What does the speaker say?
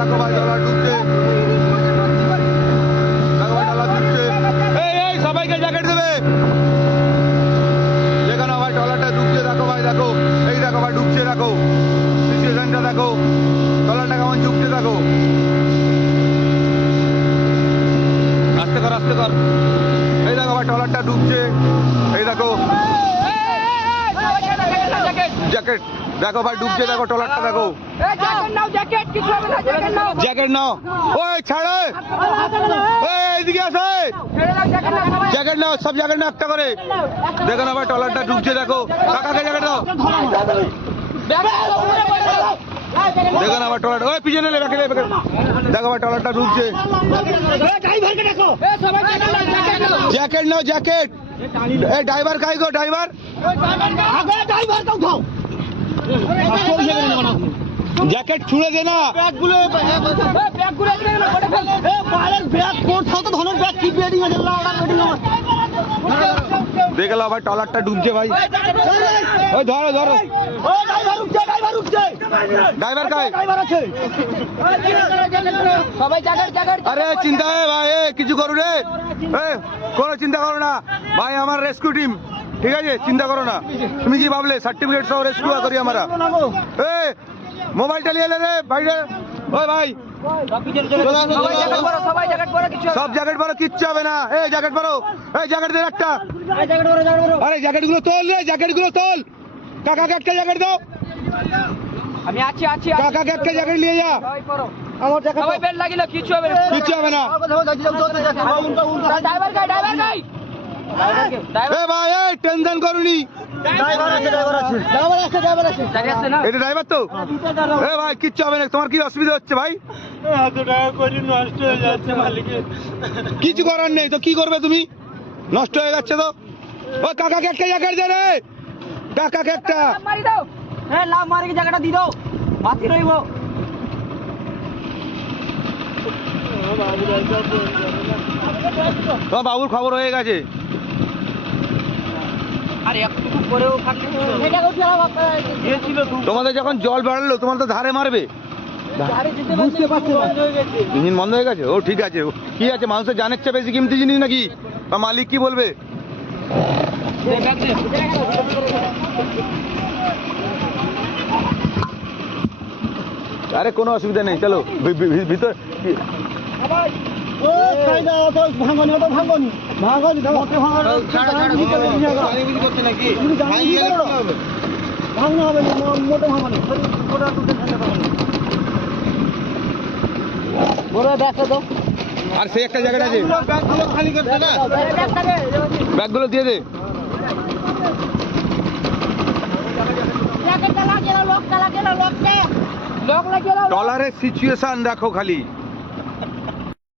দেখো ভাই ডলার ঢুকছে, দেখো ভাই ডলার ঢুকছে। এই সবাইকে জ্যাকেট দেবে, যেখানে ভাই ডলারটা ঢুকছে দেখো ভাই, দেখো এই দেখো ভাই ঢুকছে, দেখো সিচুয়েশনটা দেখো, ডলারটা কেমন ঢুকছে দেখো। আস্তে কর আস্তে কর, এই দেখো ভাই ডলারটা ঢুকছে, এই দেখো জ্যাকেট দেখো ভাই ঢুকছে, দেখো ট্রলারটা দেখো, জ্যাকেট নাও, ওই ছাড়ে, এইদিকে আসে, জ্যাকেট নাও, সব জ্যাকেট নাও একটা করে, দেখো না ভাই ট্রলারটা ঢুকছে, দেখো কাকাকে জ্যাকেট দাও, দেখো না ভাই ট্রলার, ওই পিছনে দেখো ভাই ট্রলারটা ঢুকছে, জ্যাকেট নাও জ্যাকেট, এই ড্রাইভার কাই গো ড্রাইভার, জ্যাকেট ছুঁড়ে দে না, দেখে ভাই ট্রলারটা ডুবছে ভাই, ওই ধরো ধরো, ড্রাইভার কাই, আরে চিন্তা ভাই, কিছু করু রে, কোনো চিন্তা করো না ভাই, আমার রেস্কিউ টিম, ঠিক আছে চিন্তা করো না, তুমি কি ভাবলে সার্টিফিকেট সহ রেস্কিউ করি আমরা, মোবাইলটা নিয়ে এলে রে ভাই রে, ওই ভাই সব জ্যাকেট পরো, কিচ্ছু হবে না, এই জ্যাকেট পরো, এই জ্যাকেট দে একটা, আরে জ্যাকেট গুলো তোল রে, জ্যাকেট গুলো তোল, কাকাকে একটা জ্যাকেট দাও, আমি আছি আছি, কাকাকে একটা জ্যাকেট নিয়ে যা, আমার জ্যাকেট সবাই বেল্ট লাগিলো, কিচ্ছু হবে না, কিচ্ছু হবে না, ড্রাইভার গাই, ড্রাইভার গাই, এ ভাই এই টেনশন করুনি, এটা ড্রাইভার তো, এ ভাই কিচ্ছু হবে না, তোমার কি অসুবিধা হচ্ছে ভাই, কিছু করার নেই তো, কি করবে তুমি, নষ্ট হয়ে যাচ্ছে তো, ও কাকাকে একটা জ্যাকেট দে রে, কাকাকে একটা, মারি দাও, হ্যাঁ লাভ মারি কি জায়গাটা দি দাও, মাতি রইব, তোমার বাবুর খবর হয়ে গেছে, আরে একটু পরেও থাকলে এটা করতে হবে, তোমাদের যখন জল বাড়লো তোমার তো ধারে মারবে, বুঝতে পারছো, ইঞ্জিন বন্ধ হয়ে গেছে, ও ঠিক আছে, কি আছে মানুষের জানের চেয়ে বেশি কিমতি জিনিস নাকি, বা মালিক কি বলবে, আরে কোনো অসুবিধা নেই, চলো ভিতর, আর সেই একটা জায়গাটা আছে, ব্যাগগুলো দিয়ে দে, ট্রলারের সিচুয়েশন দেখো খালি,